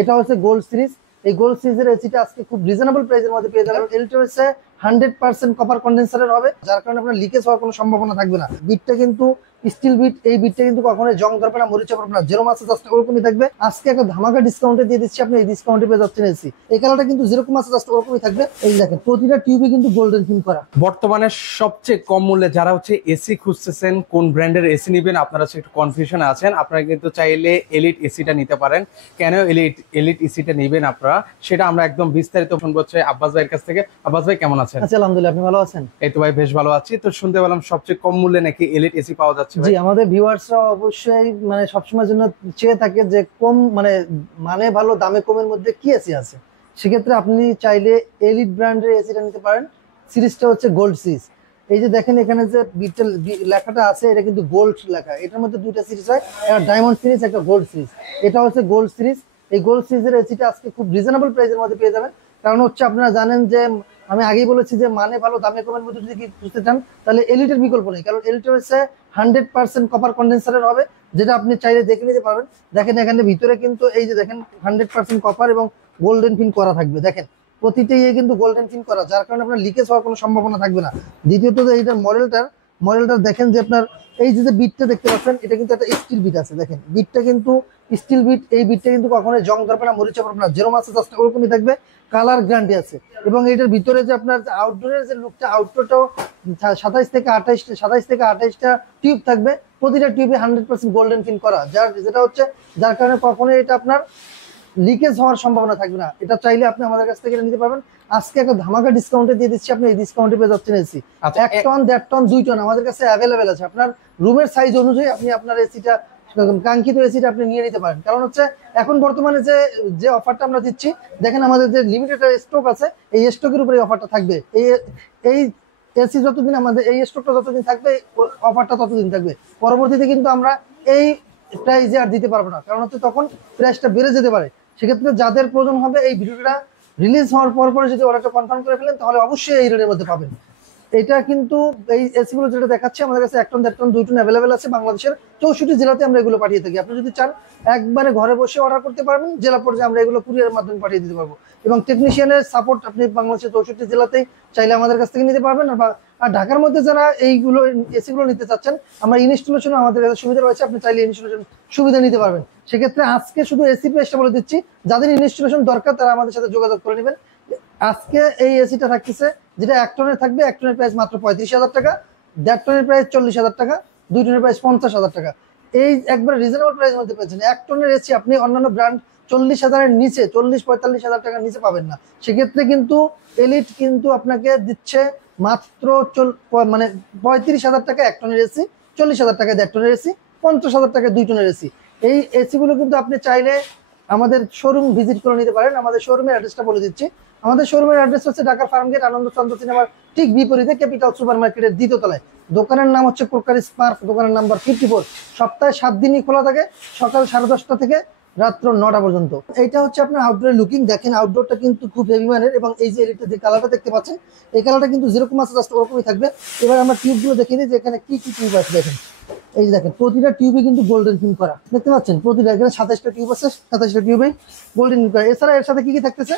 এটা হচ্ছে gold series. এই গোল্ড সিরিজের এসিটা আজকে খুব রিজনেবল প্রাইসের মধ্যে পেয়ে যাবেন। এলটা হচ্ছে 100% কপার কন্ডেন্সারের হবে, যার কারণে আপনার লিকেজ হওয়ার কোনো সম্ভাবনা থাকবে না। বিটটা কিন্তু স্টিল বিট, এই বিটটা কিন্তু কখনোই জং ধরবে না, মরিচা পড়বে না, যেরকম আছে জাস্ট ওরকমই থাকবে। আজকে একটা ধামাকা ডিসকাউন্টে দিয়ে দিচ্ছি, আপনি এই ডিসকাউন্টে পেয়ে যাচ্ছেন এসি। এই কালারটা কিন্তু যেরকম আছে জাস্ট ওরকমই থাকবে। এই দেখেন প্রতিটা টিউবে কিন্তু গোল্ডেন ফিল করা। বর্তমানে সবচেয়ে কম মূল্যে যারা হচ্ছে এসি খুঁজতেছেন, কোন ব্র্যান্ডের এসি নেবেন, আপনারা একটু কনফিউশনে আছেন, আপনারা কিন্তু চাইলে এলিট এসিটা নিতে পারেন। কেন এলিট এসিটা নেবেন আপনারা, সেটা আমরা একদম বিস্তারিত শুনবো হচ্ছে আব্বাস ভাইয়ের কাছ থেকে। আব্বাস ভাই কেমন আছেন? আচ্ছা, আলহামদুলিল্লাহ, আপনি ভালো আছেন? এই তো ভাই বেশ ভালো আছি। তো শুনতে পেলাম সবচেয়ে কম মূল্যে নাকি এলিট এসি পাওয়া যাচ্ছে। জি, আমাদের ভিউয়ার্সরা অবশ্যই মানে সবসময়ের জন্য চেয়ে থাকে যে কম মানে ভালো দামে কমের মধ্যে কি এসি আছে। সেক্ষেত্রে আপনি চাইলে এলিট ব্র্যান্ডের এসিটা নিতে পারেন। সিরিজটা হচ্ছে গোল্ড সিরিজ। এই যে দেখেন এখানে যে বিটেল লেখাটা আছে, এটা কিন্তু গোল্ড লেখা। এটার মধ্যে দুইটা সিরিজ হয়, একটা ডায়মন্ড সিরিজ, একটা গোল্ড সিরিজ। এটা হচ্ছে গোল্ড সিরিজ। এই গোল্ড সিরিজের এসিটা আজকে খুব রিজনেবল প্রাইসের মধ্যে পেয়ে যাবেন। কারণ হচ্ছে আপনারা জানেন যে আমি আগেই বলেছি যে মানে ভালো দামে কমের মধ্যে যদি বুঝতে চান তাহলে এলিটের বিকল্প নেই। কারণ এলিট হচ্ছে 100% কপার কন্ডেন্সারের হবে, যেটা আপনি চাইলে দেখে নিতে পারবেন। দেখেন এখানে ভিতরে কিন্তু এই যে দেখেন 100% কপার এবং গোল্ডেন ফিন করা থাকবে। দেখেন প্রতিটা কিন্তু গোল্ডেন ফিন করা, যার কারণে আপনার লিকেজ হওয়ার কোনো সম্ভাবনা থাকবে না। দ্বিতীয়ত এইটার মডেলটা দেখেন যে আপনার এই যে বিটটা দেখতে পাচ্ছেন, এটা কিন্তু একটা স্টিল বিট আছে। দেখেন বিটটা কিন্তু স্টিল বিট, এই বিটটা কিন্তু কখনোই জং ধরবে না, মরিচা পড়বে না, যেরকম আছে জাস্ট ওরকমই থাকবে। কালার গ্যারান্টি আছে। এবং এটার ভিতরে যে আপনার আউটডোরের যে লুকটা, আউটডোরটাও 27 থেকে 28টা টিউব থাকবে। প্রতিটা টিউবে 100% গোল্ডেন ফিন করা, যেটা হচ্ছে যার কারণে কখনোই এটা আপনার লিকেজ হওয়ার সম্ভাবনা থাকবে না। এটা চাইলে আপনি আমাদের কাছ থেকে নিতে পারবেন। আজকে একটা ধামাকা ডিসকাউন্টে দিয়ে দিচ্ছি, আপনি এই ডিসকাউন্টে পেয়ে যাচ্ছেন এসি। 1 টন, 1.5 টন, 2 টন আমাদের কাছে অ্যাভেলেবেল আছে। আপনার রুমের সাইজ অনুযায়ী আপনি আপনার এসিটা, কাঙ্ক্ষিত এসিটা আপনি নিয়ে নিতে পারেন। কারণ হচ্ছে এখন বর্তমানে যে অফারটা আমরা দিচ্ছি, দেখেন আমাদের যে লিমিটেড স্টক আছে, এই স্টকের উপরে অফারটা থাকবে। এই এসি যতদিন আমাদের এই স্টকটা যতদিন থাকবে, অফারটা ততদিন থাকবে। পরবর্তীতে কিন্তু আমরা এই প্রাইসে আর দিতে পারবো না, কারণ হচ্ছে তখন প্রাইসটা বেড়ে যেতে পারে। সেক্ষেত্রে যাদের প্রয়োজন হবে, এই ভিডিওটা রিলিজ হওয়ার পরে যদি অর্ডারটা কনফার্ম করে ফেলেন, তাহলে অবশ্যই এই রেটের মধ্যে পাবেন। এটা কিন্তু এই এসি গুলো যেটা দেখাচ্ছে, আমাদের কাছে 1 টন, 1.5 টন, 2 টন অ্যাভেলেবেল আছে। বাংলাদেশের 64 জেলাতে আমরা এগুলো পাঠিয়ে থাকি। আপনি যদি চান একবারে ঘরে বসে অর্ডার করতে পারবেন, জেলা পর্যায়ে আমরা এগুলো কুরিয়ারের মাধ্যমে পাঠিয়ে দিতে পারবো। এবং টেকনিশিয়ানের সাপোর্ট আপনি বাংলাদেশের 64 জেলাতেই চাইলে আমাদের কাছ থেকে নিতে পারবেন। আর ঢাকার মধ্যে যারা এইগুলো এসিগুলো নিতে চাচ্ছেন, আমরা ইনস্টলেশন আমাদের কাছে সুবিধা রয়েছে, আপনি চাইলে ইনস্টলেশন সুবিধা নিতে পারবেন। সেক্ষেত্রে আজকে শুধু এসি প্রাইসটা বলে দিচ্ছি, যাদের ইনস্টলেশন দরকার তারা আমাদের সাথে যোগাযোগ করে নেবেন। আজকে এই এসিটা থাকতেছে, যেটা 1 টনের থাকবে। 1 টনের প্রাইস মাত্র 35,000 টাকা, 1.5 টনের প্রাইস 40,000 টাকা, 2 টনের প্রাইস 50,000 টাকা। এই একবার রিজনেবল প্রাইস মধ্যে পেয়েছেন। 1 টনের এসি আপনি অন্যান্য ব্র্যান্ড 40,000-এর নিচে, 40-45,000 টাকার নিচে পাবেন না। সেক্ষেত্রে কিন্তু এলিট কিন্তু আপনাকে দিচ্ছে মাত্র 35,000 টাকা 1 টনের এসি, 40,000 টাকা 1.5 টনের এসি, 50,000 টাকা 2 টনের এসি। এই এসিগুলো কিন্তু আপনি চাইলে আমাদের শোরুম ভিজিট করে নিতে পারেন। আমাদের শোরুমের অ্যাড্রেসটা বলে দিচ্ছি। আমাদের শোরুমের অ্যাড্রেস হচ্ছে ঢাকার ফার্মগেট আনন্দ চন্দ্র সিনেমার ঠিক বিপরীতে ক্যাপিটাল সুপার মার্কেটের 2য় তলায়। দোকানের নাম হচ্ছে ক্রোকারি স্পার্ক, দোকানের নাম্বার 54। সপ্তাহে 7 দিনই খোলা থাকে, সকাল 10:30 থেকে রাত্র 9টা পর্যন্ত। এইটা হচ্ছে আপনার আউটডোরের লুকিং। দেখেন আউটডোরটা কিন্তু খুব হেভি মানের, এবং এই যে এলিটটা যে কালারটা দেখতে পাচ্ছেন, এই কালারটা কিন্তু যেরকম আছে জাস্ট ওরকমই থাকবে। এবার আমরা টিউবগুলো দেখিয়ে দিই যে এখানে কি কি টিউব আছে। দেখেন এই যে দেখেন প্রতিটা টিউবে কিন্তু গোল্ডেন ফিল করা, দেখতে পাচ্ছেন। প্রতিটা এখানে 27টা টিউব আছে, 27টা টিউবে গোল্ডেন ফিল করা। এছাড়া এর সাথে কি কি থাকতেছে,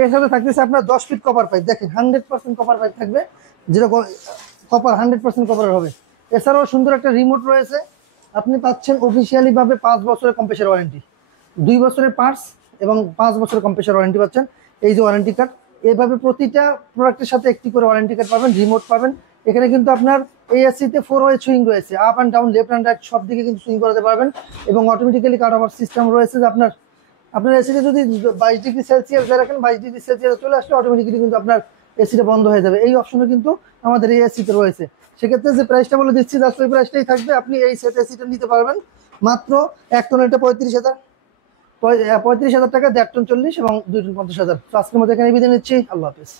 এর সাথে থাকতেছে আপনার 10 ফিট কপার পাইপ। দেখেন 100% কপার পাইপ থাকবে, যেটা কপার 100% কপারের হবে। এছাড়াও সুন্দর একটা রিমোট রয়েছে। আপনি পাচ্ছেন অফিসিয়ালি ভাবে 5 বছরের কম্প্রেসার ওয়ারেন্টি, 2 বছরের পার্টস এবং 5 বছরের কম্প্রেসার ওয়ারেন্টি পাচ্ছেন। এই যে ওয়ারেন্টি কার্ড, এইভাবে প্রতিটা প্রোডাক্টের সাথে একটি করে ওয়ারেন্টি কার্ড পাবেন, রিমোট পাবেন। এখানে কিন্তু আপনার এই এসিতে 4 ওয়ে সুইং রয়েছে, up and down, left and right সব দিকে কিন্তু সুইং করাতে পারবেন। এবং অটোমেটিক্যালি কাট অফার সিস্টেম রয়েছে, যে আপনার এসিতে যদি 22 ডিগ্রি সেলসিয়াস রাখেন, 22 ডিগ্রি সেলসিয়াস চলে আসলে অটোমেটিক্যালি কিন্তু আপনার এসিটা বন্ধ হয়ে যাবে। এই অপশনও কিন্তু আমাদের এই এসিতে রয়েছে। সেক্ষেত্রে যে প্রাইসটা বলে দিচ্ছি, জাস্ট ওই প্রাইসটাই থাকবে। আপনি এই সেট এসিটা নিতে পারবেন মাত্র 1 টনেরটা 35,000 টাকা, 1.5 টন 40 এবং 2 টন 50,000। তো আজকের মতো এখানে বিদায় নিচ্ছি। আল্লাহ হাফেজ।